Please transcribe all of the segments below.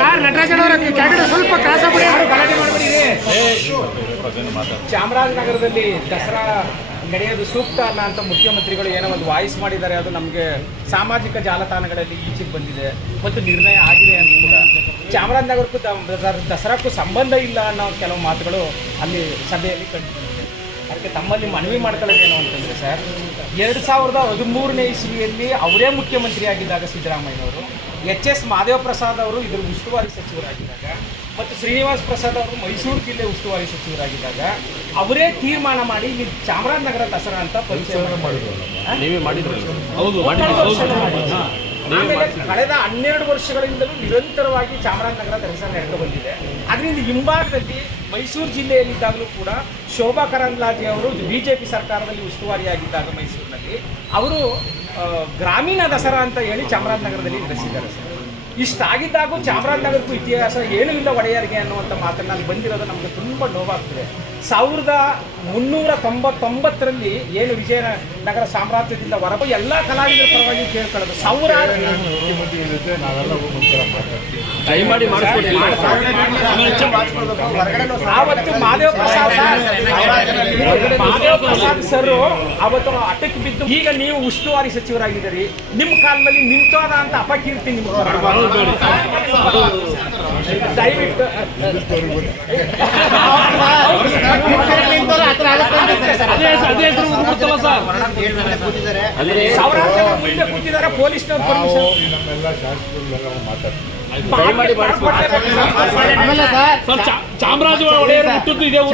Sir Natarajan ಅವರ cabinet ಸ್ವಲ್ಪ cross ಆಗ್ಬಿಡಿ, ಗಲಾಟೆ ಮಾಡಬೇಡಿ. ಚಾಮರಾಜನಗರದಲ್ಲಿ ದಸರಾ ನಡೆಯೋದು ಸೂಕ್ತ ಅಲ್ಲ ಅಂತ ಮುಖ್ಯಮಂತ್ರಿಗಳು ಏನೋ ಒಂದು ವಾಯ್ಸ್ ಮಾಡಿದ್ದಾರೆ. ಅದು ನಮಗೆ ಸಾಮಾಜಿಕ ಜಾಲತಾಣಗಳಲ್ಲಿ ಈಚೆಗೆ ಬಂದಿದೆ ಮತ್ತು ನಿರ್ಣಯ ಆಗಿದೆ ಅಂತ ಕೂಡ. ಚಾಮರಾಜನಗರಕ್ಕೂ ದಸರಾಕ್ಕೂ ಸಂಬಂಧ ಇಲ್ಲ ಅನ್ನೋ ಕೆಲವು ಮಾತುಗಳು ಅಲ್ಲಿ ಸಭೆಯಲ್ಲಿ ಕಂಡುಬಂದಿದೆ. ಅದಕ್ಕೆ ತಮ್ಮಲ್ಲಿ ಮನವಿ ಮಾಡ್ಕೊಳ್ಳೋದೇನು ಅಂತಂದರೆ ಸರ್, 2013ನೇ ಇಸ್ವಿಯಲ್ಲಿ ಅವರೇ ಮುಖ್ಯಮಂತ್ರಿಯಾಗಿದ್ದಾಗ ಸಿದ್ದರಾಮಯ್ಯನವರು, ಎಚ್.ಎಸ್. ಮಾದೇವ ಪ್ರಸಾದ್ ಅವರು ಇದರ ಉಸ್ತುವಾರಿ ಸಚಿವರಾಗಿದ್ದಾಗ ಮತ್ತು ಶ್ರೀನಿವಾಸ್ ಪ್ರಸಾದ್ ಅವರು ಮೈಸೂರು ಜಿಲ್ಲೆ ಉಸ್ತುವಾರಿ ಸಚಿವರಾಗಿದ್ದಾಗ ಅವರೇ ತೀರ್ಮಾನ ಮಾಡಿ ಇಲ್ಲಿ ಚಾಮರಾಜನಗರ ದಸರಾ ಅಂತ ಪರಿಚಯ ಮಾಡಿದ್ರು. ಆಮೇಲೆ ಕಳೆದ 12 ವರ್ಷಗಳಿಂದಲೂ ನಿರಂತರವಾಗಿ ಚಾಮರಾಜನಗರ ದಸರಾ ನಡೆದು ಬಂದಿದೆ. ಅದರಿಂದ ಹಿಂಭಾಗದಲ್ಲಿ ಮೈಸೂರು ಜಿಲ್ಲೆಯಲ್ಲಿದ್ದಾಗಲೂ ಕೂಡ ಶೋಭಾ ಕರಂದ್ಲಾಜೆ ಅವರು BJP ಸರ್ಕಾರದಲ್ಲಿ ಉಸ್ತುವಾರಿಯಾಗಿದ್ದಾಗ ಮೈಸೂರಿನಲ್ಲಿ ಅವರು ಗ್ರಾಮೀಣ ದಸರಾ ಅಂತ ಹೇಳಿ ಚಾಮರಾಜನಗರದಲ್ಲಿ ನಡೆಸಿದ್ದಾರೆ ಸರ್. ಇಷ್ಟಾಗಿದ್ದಾಗೂ ಚಾಮರಾಜನಗರಕ್ಕೂ ಇತಿಹಾಸ ಏನೂ ಇಲ್ಲ ಒಡೆಯರಿಗೆ ಅನ್ನುವಂಥ ಮಾತನ್ನು ಅಲ್ಲಿ ಬಂದಿರೋದು ನಮಗೆ ತುಂಬ ನೋವಾಗ್ತದೆ. 1399ರಲ್ಲಿ ಏನು ವಿಜಯನಗರ ಸಾಮ್ರಾಜ್ಯದಿಂದ ಹೊರಬ ಎಲ್ಲ ಕಲಾವಿದರ ಪರವಾಗಿ ಕೇಳ್ಕೊಳ್ಳೋದು ಸಾವಿರಾರು ಆವತ್ತು ಮಾದೇವ ಪ್ರಸಾದ್ ಸರ್ ಅವತ್ತು ಅಟಕ್ಕೆ ಬಿದ್ದು, ಈಗ ನೀವು ಉಸ್ತುವಾರಿ ಸಚಿವರಾಗಿದ್ದೀರಿ, ನಿಮ್ಮ ಕಾಲದಲ್ಲಿ ನಿಂತೋದ ಅಂತ ಅಪಕೀರ್ತಿ ನಿಮ್ಗೆ ದಯವಿಟ್ಟು ಸಾವಿರಾರು ಜನ ಮುಂದೆ ಕೂತಿದ್ದಾರೆ ಪೊಲೀಸ್ನವ್ರು ಪರ್ಮಿಷನ್.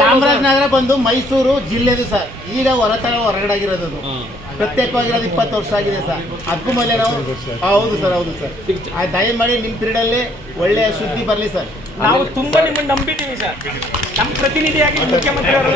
ಚಾಮರಾಜನಗರ ಬಂದು ಮೈಸೂರು ಜಿಲ್ಲೆದು ಸರ್. ಈಗ ಹೊರಗಡೆ ಆಗಿರೋದು, ಪ್ರತ್ಯೇಕವಾಗಿರೋದು 20 ವರ್ಷ ಆಗಿದೆ ಸರ್. ಅದಕ್ಕೂ ಮೇಲೆ ನಾವು ಹೌದು ಸರ್ ದಯಮಾಡಿ ನಿಮ್ಮ ಪೀರಿಯಡಲ್ಲಿ ಒಳ್ಳೆಯ ಸುದ್ದಿ ಬರಲಿ ಸರ್. ನಾವು ತುಂಬಾ ನಿಮ್ಮನ್ನು ನಂಬಿದ್ದೀವಿ ಸರ್. ನಮ್ಮ ಪ್ರತಿನಿಧಿಯಾಗಿ ಮುಖ್ಯಮಂತ್ರಿ ಅವರು